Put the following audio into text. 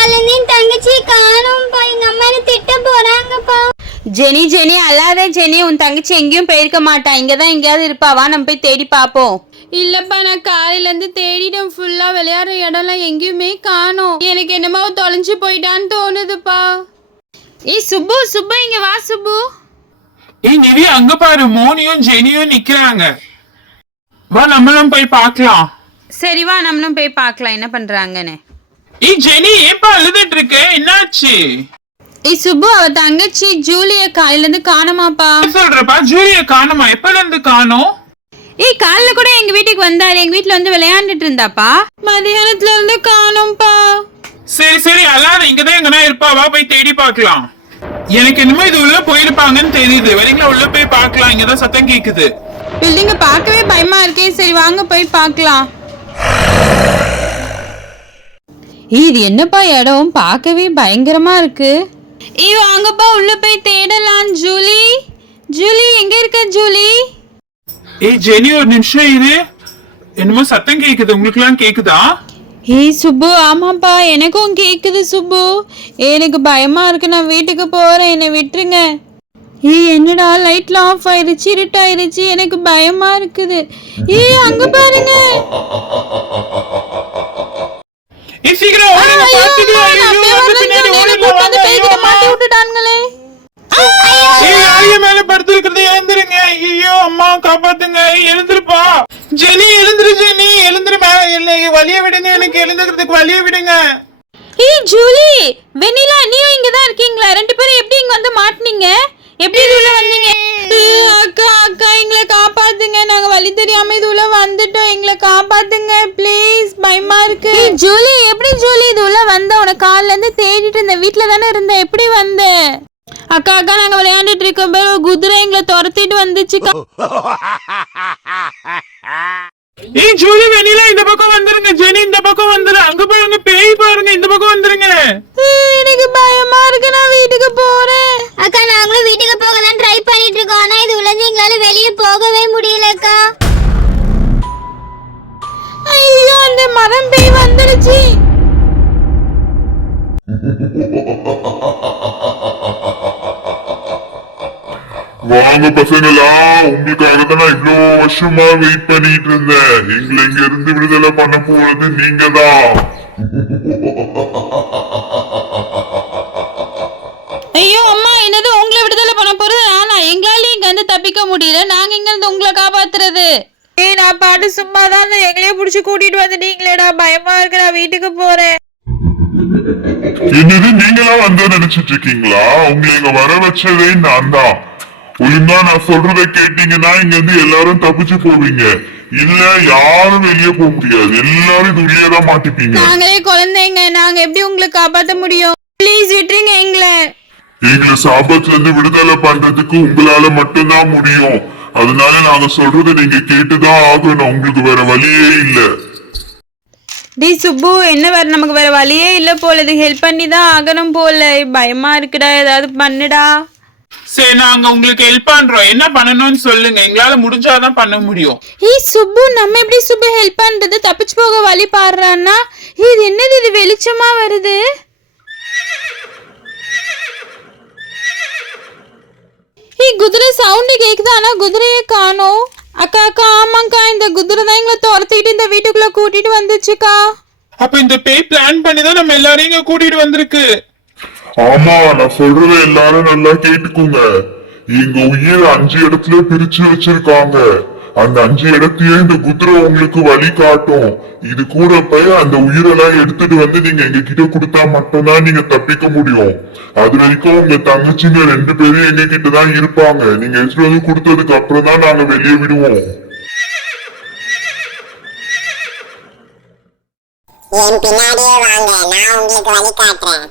காலையில தங்கச்சி காணோம்ப்பா. எங்க அம்மா என்ன திட்ட போறாங்கப்பா. ஜெனி ஜெனி அல்லாத ஜெனி, உன் தங்கச்சி எங்கேயும் போயிருக்க மாட்டா, இங்கதான் எங்கேயாவது இருப்பாவா, நம்ம போய் தேடி பாப்போம். இல்லப்பா, நான் காலையில இருந்து தேடிட்டேன். ஃபுல்லா விளையாடுற இடம்லாம் எங்கேயுமே காணோம். எனக்கு என்னமோ தொலைஞ்சு போயிட்டான்னு தோணுதுப்பா. சுப்பு சுப்பு இங்க வா சுப்பு. நிவி அங்க பாரு, மோனியும் ஜெனியும் நிக்கிறாங்க. வா நம்மளும் போய் பாக்கலாம். சரி வா நம்மளும் போய் பாக்கலாம் என்ன பண்றாங்கன்னு. ஜெனி ஏப்பா அழுதுட்டு இருக்க, என்னாச்சு? சுப்பு அவ தங்கச்சி ஜூலிய காலையில இருந்து காணமாப்பா. சொல்றப்பா ஜூலிய காணுமா? எப்பல இருந்து காணோம்? காலைல கூட எங்க வீட்டுக்கு வந்தாரு, எங்க வீட்டுல வந்து விளையாண்டுட்டு இருந்தாப்பா. மதியானத்துல இருந்து காணோம்ப்பா. சரி சரி அல்லாத, இங்கதான் எங்கன்னா இருப்பாவா, போய் தேடி பாக்கலாம். எனக்கு என்னமோ இது உள்ள போயிருப்பாங்கன்னு தெரியுது. வரீங்களா, உள்ள போய் பாக்கலாம், இங்கதான் சத்தம் கேக்குது. பில்டிங்க பார்க்கவே பயமா இருக்கே. சரி வாங்க போய் பார்க்கலாம். இது என்னப்பா இடம், பார்க்கவே பயங்கரமா இருக்கு. வாங்கப்பா உள்ள போய் தேடலாம். ஜூலி ஜூலி எங்க இருக்க ஜூலி? ஜெனி ஒரு நிமிஷம் இரு, என்னமோ சத்தம் கேக்குது, உங்களுக்கு எல்லாம் கேக்குதா? சுப்பு ஆமாப்பா எனக்கும் கேக்குது சுப்பு. எனக்கு பயமா இருக்கு, நான் வீட்டுக்கு போறேன், என்னை விட்டுருங்க. என்னடா லைட்லாம் ஆஃப் ஆயிருச்சு, இருட்டாயிருச்சு, எனக்கு பயமா இருக்குது. அங்க பாருங்க. சீக்கிரம் மேல படுத்திருக்கிறது, எழுந்துருங்க. ஐயோ அம்மா காப்பாத்துங்க, எழுந்துருப்பா. ஜெனி எழுந்துரு, ஜெனி எழுந்துரு, வழிய விடுங்க, எனக்கு எழுந்துக்கிறதுக்கு வழிய விடுங்க. ஜூலி வெண்ணிலா நீயும் இங்கதான் இருக்கீங்களா? ரெண்டு பேரும் எப்படி இங்க வந்து மாட்டுனீங்க? எப்படி உள்ள வந்தீங்க? அக்கா அக்கா எங்களை காப்பாத்துங்க, நாங்க வழி தெரியாம இது உள்ள வந்துட்டோம், எங்களை காப்பாத்துங்க ப்ளீஸ், பயமா இருக்கு. ஜூலி எப்படி ஜூலி இது உள்ள வந்த? உனக்கு காலைல இருந்து தேடிட்டு இருந்த, வீட்டுல தானே இருந்த, எப்படி வந்த? அக்கா அக்கா நாங்க விளையாண்டுட்டு இருக்கோம், குதிரை எங்களை துரத்திட்டு வந்துச்சுக்கா. ஜூலி வெண்ணிலா இந்த பக்கம் வந்துருங்க, ஜெனி இந்த பக்கம் வந்துரு. அங்க பாருங்க பேய் பாருங்க, இந்த பக்கம் வந்துருங்க. எனக்கு பயமா இருக்கு, நான் வீட்டுக்கு போறேன். அக்கா நாங்களும் வீட்டுக்கு போக தான் ட்ரை பண்ணிட்டு இருக்கோம், ஆனா இது உள்ள எங்களால வெளியே போகவே முடியலக்கா. ஐயோ அந்த மரம் பேய் வந்துடுச்சு. வாங்க பசங்களா, உங்களுக்காக தான் நான் இவ்வளோ வருஷமா வெயிட் பண்ணிட்டு இருந்தேன். எங்களை இங்க இருந்து விடுதலை பண்ண போறது நீங்க தான். ஐயோ அம்மா, என்னது உங்களை விடுதலை பண்ண போறது நானா? எங்களால இங்க வந்து தப்பிக்க முடியல, நாங்க இங்க இருந்து உங்களை காப்பாத்துறது. நான் பாட்டு சும்மா தான் எங்களையே புடிச்சு கூட்டிட்டு வந்துட்டீங்களேடா, பயமா இருக்கு, நான் வீட்டுக்கு போறேன். என்னது நீங்களா வந்து நினைச்சிட்டு இருக்கீங்களா? உங்களை இங்க வர வச்சதே நான் தான். ஒழுங்கா நான் சொல்றதை கேட்டீங்கன்னா இங்க இருந்து எல்லாரும் தப்பிச்சு போவீங்க. இல்ல யாரும் வெளியே போக முடியாது, எல்லாரும் இது உள்ளேதான் மாட்டிப்பீங்க. நாங்களே குழந்தைங்க, நாங்க எப்படி உங்களை காப்பாத்த முடியும்? ப்ளீஸ் விட்டுருங்க எங்களை சாபத்துல இருந்து விடுதலை பண்றதுக்கு உங்களால மட்டும்தான் முடியும். அதனால நாங்க சொல்றதை நீங்க கேட்டுதான் ஆகணும், உங்களுக்கு வேற வழியே இல்ல. சுப்பு என்ன வேற, நமக்கு வேற வழியே இல்ல போல, இது ஹெல்ப் பண்ணி தான் ஆகணும் போல. பயமா இருக்குடா, ஏதாவது பண்ணுடா. சரி நாங்க உங்களுக்கு ஹெல்ப் பண்றோம், என்ன பண்ணணும்னு சொல்லுங்க, எங்களால முடிஞ்சாதான் பண்ண முடியும். சுப்பு நம்ம எப்படி சுப்பு ஹெல்ப் பண்றது? தப்பிச்சு போக வழி பாடுறான்னா இது என்னது, இது வெளிச்சமா வருது. குதிரை சவுண்ட் கேக்குது, ஆனா குதிரையே காணோம். அக்கா அக்கா ஆமாக்கா, இந்த குதிரை தான் எங்களை துரத்திட்டு இந்த வீட்டுக்குள்ள கூட்டிட்டு வந்துச்சுக்கா. அப்ப இந்த பேய் பிளான் பண்ணி தான் நம்ம எல்லாரையும் இங்க கூட்டிட்டு வந்திருக்கு. ஆமா, நான் சொல்றத எல்லாரும் நல்லா கேட்டுக்குங்க. எங்க உயிர் 5 இடத்துல பிரிச்சு வச்சிருக்காங்க. அந்த 5 இடத்தையே இந்த குதிரை உங்களுக்கு வழி காட்டும். இது கூட போய் அந்த உயிரெல்லாம் எடுத்துட்டு வந்து நீங்க எங்க கிட்ட கொடுத்தா மட்டும்தான் நீங்க தப்பிக்க முடியும். அது வரைக்கும் உங்க தங்கச்சிங்க 2 பேரும் எங்க கிட்டதான் இருப்பாங்க. நீங்க எடுத்துட்டு வந்து கொடுத்ததுக்கு அப்புறம் தான் நாங்க வெளியே விடுவோம். என் பின்னாடியே வாங்க, நான் உங்களுக்கு வழி காட்டுறேன்.